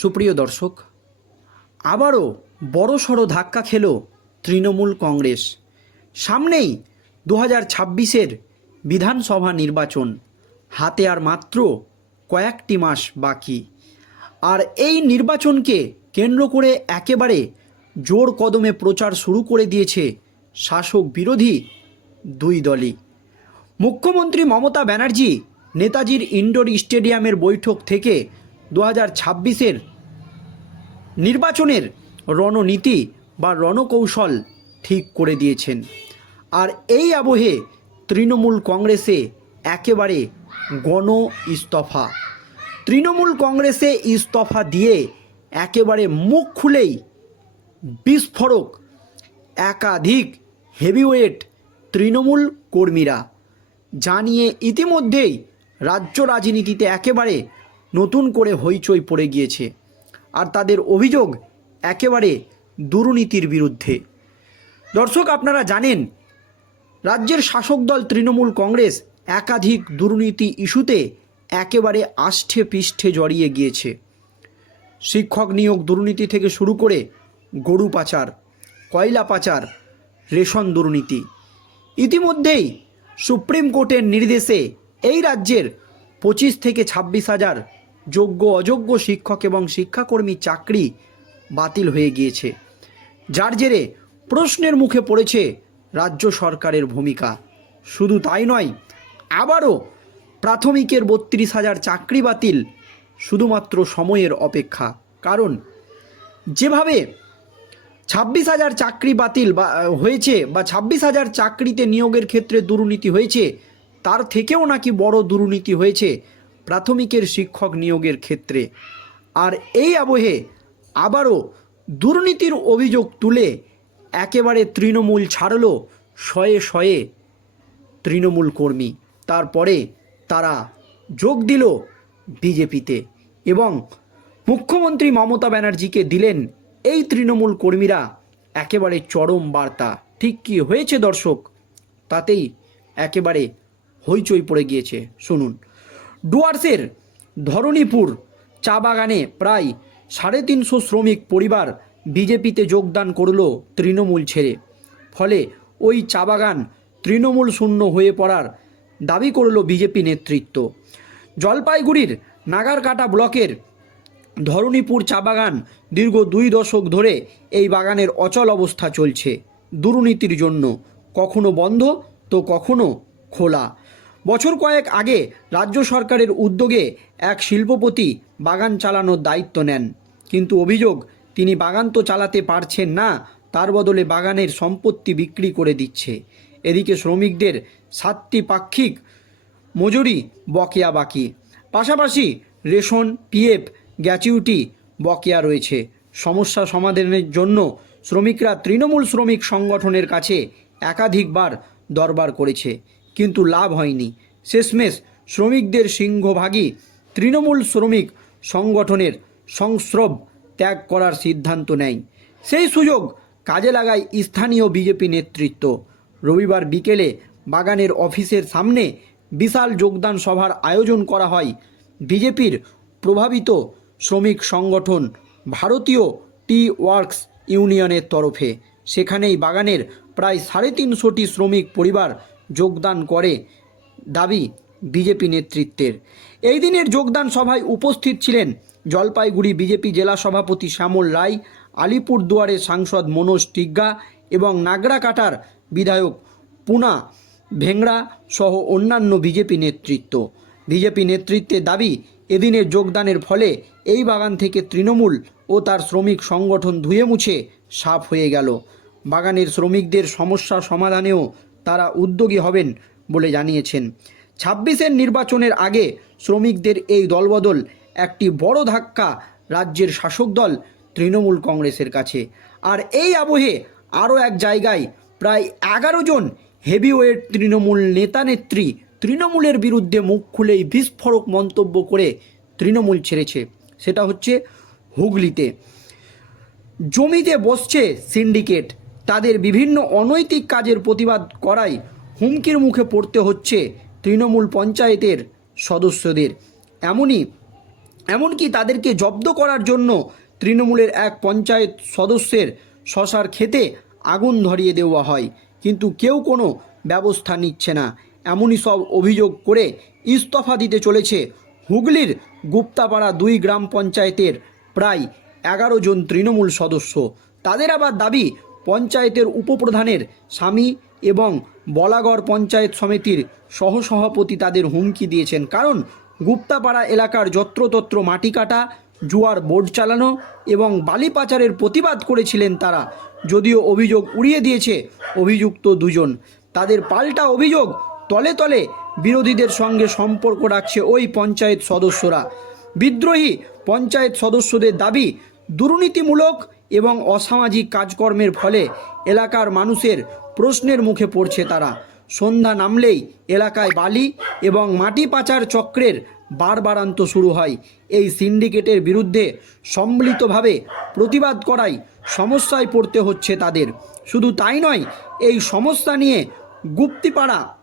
সুপ্রিয় দর্শক, আবারও বড়সড় ধাক্কা খেল তৃণমূল কংগ্রেস। সামনেই দু হাজার ছাব্বিশের বিধানসভা নির্বাচন, হাতে আর মাত্র কয়েকটি মাস বাকি। আর এই নির্বাচনকে কেন্দ্র করে একেবারে জোর কদমে প্রচার শুরু করে দিয়েছে শাসক বিরোধী দুই দলই। মুখ্যমন্ত্রী মমতা ব্যানার্জি নেতাজির ইনডোর স্টেডিয়ামের বৈঠক থেকে দু হাজার ছাব্বিশের নির্বাচনের রণনীতি বা রণকৌশল ঠিক করে দিয়েছেন। আর এই আবহে তৃণমূল কংগ্রেসে একেবারে গণ ইস্তফা তৃণমূল কংগ্রেসে ইস্তফা দিয়ে একেবারে মুখ খুলেই বিস্ফোরক একাধিক হেভিওয়েট তৃণমূল কর্মীরা। জানিয়ে ইতিমধ্যেই রাজ্য রাজনীতিতে একেবারে নতুন করে হইচই পড়ে গিয়েছে। আর তাদের অভিযোগ একেবারে দুর্নীতির বিরুদ্ধে। দর্শক, আপনারা জানেন, রাজ্যের শাসক দল তৃণমূল কংগ্রেস একাধিক দুর্নীতি ইস্যুতে একেবারে আষ্ঠে পৃষ্ঠে জড়িয়ে গিয়েছে। শিক্ষক নিয়োগ দুর্নীতি থেকে শুরু করে গরু পাচার, কয়লা পাচার, রেশন দুর্নীতি। ইতিমধ্যেই সুপ্রিম কোর্টের নির্দেশে এই রাজ্যের পঁচিশ থেকে ছাব্বিশ হাজার যোগ্য, অযোগ্য শিক্ষক এবং শিক্ষাকর্মী চাকরি বাতিল হয়ে গিয়েছে। যার জেরে প্রশ্নের মুখে পড়েছে রাজ্য সরকারের ভূমিকা। শুধু তাই নয়, আবারও প্রাথমিকের বত্রিশ হাজার চাকরি বাতিল শুধুমাত্র সময়ের অপেক্ষা। কারণ যেভাবে ছাব্বিশ হাজার চাকরি বাতিল বা, হয়েছে বা ছাব্বিশ হাজার চাকরিতে নিয়োগের ক্ষেত্রে দুর্নীতি হয়েছে, তার থেকেও নাকি বড় দুর্নীতি হয়েছে প্রাথমিকের শিক্ষক নিয়োগের ক্ষেত্রে। আর এই আবহে আবারও দুর্নীতির অভিযোগ তুলে একেবারে তৃণমূল ছাড়ল শয়ে শয়ে তৃণমূল কর্মী। তারপরে তারা যোগ দিল বিজেপিতে এবং মুখ্যমন্ত্রী মমতা ব্যানার্জিকে দিলেন এই তৃণমূল কর্মীরা একেবারে চরম বার্তা। ঠিক কি হয়েছে দর্শক? তাতেই একেবারে হইচই পড়ে গিয়েছে। শুনুন। ডুয়ার্সের ধরণীপুর চা বাগানে প্রায় সাড়ে তিনশো শ্রমিক পরিবার বিজেপিতে যোগদান করল তৃণমূল ছেড়ে। ফলে ওই চা বাগান তৃণমূল শূন্য হয়ে পড়ার দাবি করল বিজেপি নেতৃত্ব। জলপাইগুড়ির নাগারকাটা ব্লকের ধরণীপুর চা বাগান দীর্ঘ দুই দশক ধরে এই বাগানের অচল অবস্থা চলছে। দুর্নীতির জন্য কখনো বন্ধ, তো কখনো খোলা। বছর কয়েক আগে রাজ্য সরকারের উদ্যোগে এক শিল্পপতি বাগান চালানোর দায়িত্ব নেন। কিন্তু অভিযোগ, তিনি বাগান তো চালাতে পারছেন না, তার বদলে বাগানের সম্পত্তি বিক্রি করে দিচ্ছে। এদিকে শ্রমিকদের সাতটি পাক্ষিক, মজুরি বকেয়া বাকি। পাশাপাশি রেশন, পিএফ গ্যাচুইটি বকেয়া রয়েছে। সমস্যা সমাধানের জন্য শ্রমিকরা তৃণমূল শ্রমিক সংগঠনের কাছে একাধিকবার দরবার করেছে। কিন্তু লাভ হয়নি। শেষমেশ শ্রমিকদের সিংহভাগই তৃণমূল শ্রমিক সংগঠনের সংস্রব ত্যাগ করার সিদ্ধান্ত নেয়। সেই সুযোগ কাজে লাগায় স্থানীয় বিজেপি নেতৃত্ব। রবিবার বিকেলে বাগানের অফিসের সামনে বিশাল যোগদান সভার আয়োজন করা হয়। বিজেপির প্রভাবিত শ্রমিক সংগঠন ভারতীয় টি ওয়ার্কস ইউনিয়নের তরফে। সেখানেই বাগানের প্রায় সাড়ে তিনশোটি শ্রমিক পরিবার যোগদান করে দাবি বিজেপি নেতৃত্বের। এই দিনের যোগদান সভায় উপস্থিত ছিলেন জলপাইগুড়ি বিজেপি জেলা সভাপতি শ্যামল রায় আলিপুরদুয়ারের সাংসদ মনোজ টিগ্গা এবং নাগরাকাটার বিধায়ক পুনা ভেংরা সহ অন্যান্য বিজেপি নেতৃত্ব। বিজেপি নেতৃত্বের দাবি, এদিনের যোগদানের ফলে এই বাগান থেকে তৃণমূল ও তার শ্রমিক সংগঠন ধুয়ে মুছে সাফ হয়ে গেল। বাগানের শ্রমিকদের সমস্যা সমাধানেও তারা উদ্যোগী হবেন বলে জানিয়েছেন। ছাব্বিশের নির্বাচনের আগে শ্রমিকদের এই দলবদল একটি বড় ধাক্কা রাজ্যের শাসক দল তৃণমূল কংগ্রেসের কাছে। আর এই আবহে আরও এক জায়গায় প্রায় এগারো জন হেভিওয়েট তৃণমূল নেতা নেত্রী তৃণমূলের বিরুদ্ধে মুখ খুলেই বিস্ফোরক মন্তব্য করে তৃণমূল ছেড়েছে। সেটা হচ্ছে হুগলিতে। জমিতে বসছে সিন্ডিকেট। তাদের বিভিন্ন অনৈতিক কাজের প্রতিবাদ করায় হুমকির মুখে পড়তে হচ্ছে তৃণমূল পঞ্চায়েতের সদস্যদের। এমনই, এমনকি তাদেরকে জব্দ করার জন্য তৃণমূলের এক পঞ্চায়েত সদস্যের শশার খেতে আগুন ধরিয়ে দেওয়া হয়। কিন্তু কেউ কোনো ব্যবস্থা নিচ্ছে না। এমনই সব অভিযোগ করে ইস্তফা দিতে চলেছে হুগলির গুপ্তাপাড়া দুই গ্রাম পঞ্চায়েতের প্রায় এগারো জন তৃণমূল সদস্য। তাদের আবার দাবি পঞ্চায়েতের উপপ্রধানের স্বামী এবং বলাগড় পঞ্চায়েত সমিতির সহসভাপতি তাদের হুমকি দিয়েছেন। কারণ গুপ্তাপাড়া এলাকার যত্রতত্র মাটি কাটা, জুয়ার বোর্ড চালানো এবং বালি পাচারের প্রতিবাদ করেছিলেন তারা। যদিও অভিযোগ উড়িয়ে দিয়েছে অভিযুক্ত দুজন। তাদের পাল্টা অভিযোগ তলে তলে বিরোধীদের সঙ্গে সম্পর্ক রাখছে ওই পঞ্চায়েত সদস্যরা। বিদ্রোহী পঞ্চায়েত সদস্যদের দাবি, দুর্নীতিমূলক এবং অসামাজিক কাজকর্মের ফলে এলাকার মানুষের প্রশ্নের মুখে পড়ছে তারা। সন্ধ্যা নামলেই এলাকায় বালি এবং মাটি পাচার চক্রের বারবারান্ত শুরু হয়। এই সিন্ডিকেটের বিরুদ্ধে সম্মিলিতভাবে প্রতিবাদ করাই সমস্যায় পড়তে হচ্ছে তাদের। শুধু তাই নয়, এই সমস্যা নিয়ে গুপ্তিপাড়া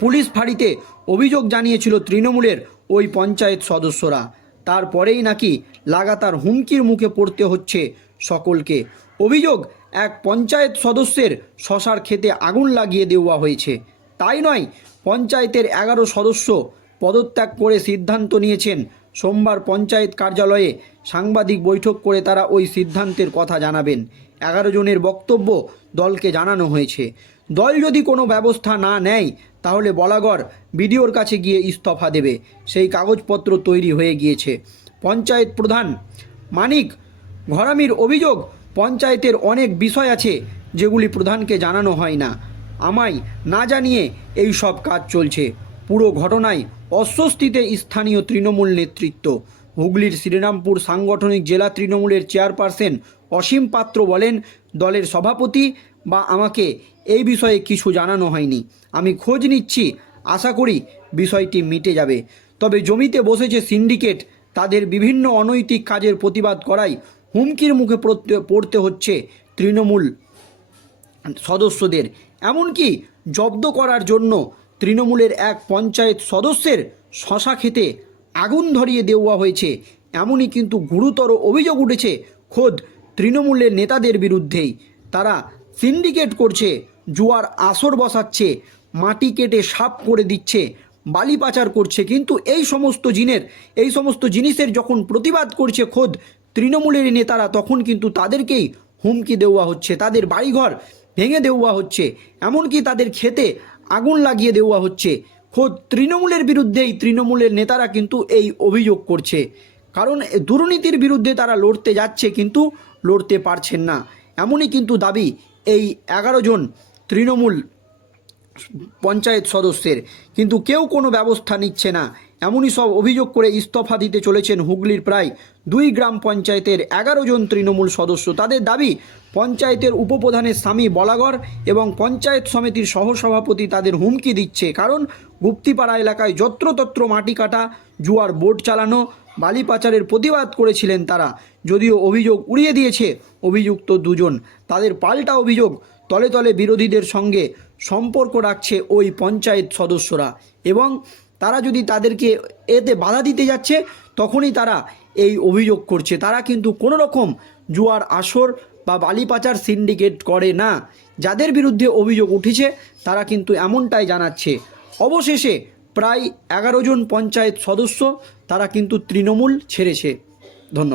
পুলিশ ফাঁড়িতে অভিযোগ জানিয়েছিল তৃণমূলের ওই পঞ্চায়েত সদস্যরা। তারপরেই নাকি লাগাতার হুমকির মুখে পড়তে হচ্ছে সকলকে। অভিযোগ, এক পঞ্চায়েত সদস্যের শশার খেতে আগুন লাগিয়ে দেওয়া হয়েছে। তাই নয়, পঞ্চায়েতের এগারো সদস্য পদত্যাগ করে সিদ্ধান্ত নিয়েছেন। সোমবার পঞ্চায়েত কার্যালয়ে সাংবাদিক বৈঠক করে তারা ওই সিদ্ধান্তের কথা জানাবেন। এগারো জনের বক্তব্য দলকে জানানো হয়েছে। দল যদি কোনো ব্যবস্থা না নেয়, তাহলে বলাগড় বিডিওর কাছে গিয়ে ইস্তফা দেবে। সেই কাগজপত্র তৈরি হয়ে গিয়েছে। পঞ্চায়েত প্রধান মানিক ঘরামির অভিযোগ, পঞ্চায়েতের অনেক বিষয় আছে যেগুলি প্রধানকে জানানো হয় না। আমায় না জানিয়ে এই সব কাজ চলছে। পুরো ঘটনায় অস্বস্তিতে স্থানীয় তৃণমূল নেতৃত্ব। হুগলির শ্রীরামপুর সাংগঠনিক জেলা তৃণমূলের চেয়ারপারসন অসীম পাত্র বলেন, দলের সভাপতি বা আমাকে এই বিষয়ে কিছু জানানো হয়নি। আমি খোঁজ নিচ্ছি, আশা করি বিষয়টি মিটে যাবে। তবে জমিতে বসেছে সিন্ডিকেট, তাদের বিভিন্ন অনৈতিক কাজের প্রতিবাদ করায় হুমকির মুখে পড়তে- পড়তে হচ্ছে তৃণমূল সদস্যদের। এমনকি জব্দ করার জন্য তৃণমূলের এক পঞ্চায়েত সদস্যের শশা খেতে আগুন ধরিয়ে দেওয়া হয়েছে। এমনই কিন্তু গুরুতর অভিযোগ উঠেছে খোদ তৃণমূলের নেতাদের বিরুদ্ধেই। তারা সিন্ডিকেট করছে, জুয়ার আসর বসাচ্ছে, মাটি কেটে সাপ করে দিচ্ছে, বালি পাচার করছে। কিন্তু এই সমস্ত জিনের, এই সমস্ত জিনিসের যখন প্রতিবাদ করছে খোদ তৃণমূলের নেতারা তখন কিন্তু তাদেরকেই হুমকি দেওয়া হচ্ছে, তাদের বাড়িঘর ভেঙে দেওয়া হচ্ছে, এমনকি তাদের খেতে আগুন লাগিয়ে দেওয়া হচ্ছে। খোদ তৃণমূলের বিরুদ্ধেই তৃণমূলের নেতারা কিন্তু এই অভিযোগ করছে। কারণ দুর্নীতির বিরুদ্ধে তারা লড়তে যাচ্ছে কিন্তু লড়তে পারছেন না। এমনই কিন্তু দাবি এই এগারো জন তৃণমূল পঞ্চায়েত সদস্যের। কিন্তু কেউ কোনো ব্যবস্থা নিচ্ছে না। এমনই সব অভিযোগ করে ইস্তফা দিতে চলেছেন হুগলির প্রায় দুই গ্রাম পঞ্চায়েতের এগারো জন তৃণমূল সদস্য। তাদের দাবি, পঞ্চায়েতের উপপ্রধানের স্বামী বলাগড় এবং পঞ্চায়েত সমিতির সহসভাপতি তাদের হুমকি দিচ্ছে। কারণ গুপ্তিপাড়া এলাকায় যত্রতত্র মাটি কাটা, জুয়ার বোট চালানো, বালি পাচারের প্রতিবাদ করেছিলেন তারা। যদিও অভিযোগ উড়িয়ে দিয়েছে, অভিযুক্ত দুজন। তাদের পাল্টা অভিযোগ তলে তলে বিরোধীদের সঙ্গে সম্পর্ক রাখছে ওই পঞ্চায়েত সদস্যরা। এবং তারা যদি তাদেরকে এতে বাধা দিতে যাচ্ছে, তখনই তারা এই অভিযোগ করছে। তারা কিন্তু কোনো রকম জুয়ার আসর বা বালি পাচার সিন্ডিকেট করে না। যাদের বিরুদ্ধে অভিযোগ উঠেছে, তারা কিন্তু এমনটাই জানাচ্ছে। অবশেষে প্রায় এগারো জন পঞ্চায়েত সদস্য, তারা কিন্তু তৃণমূল ছেড়েছে। ধন্যবাদ।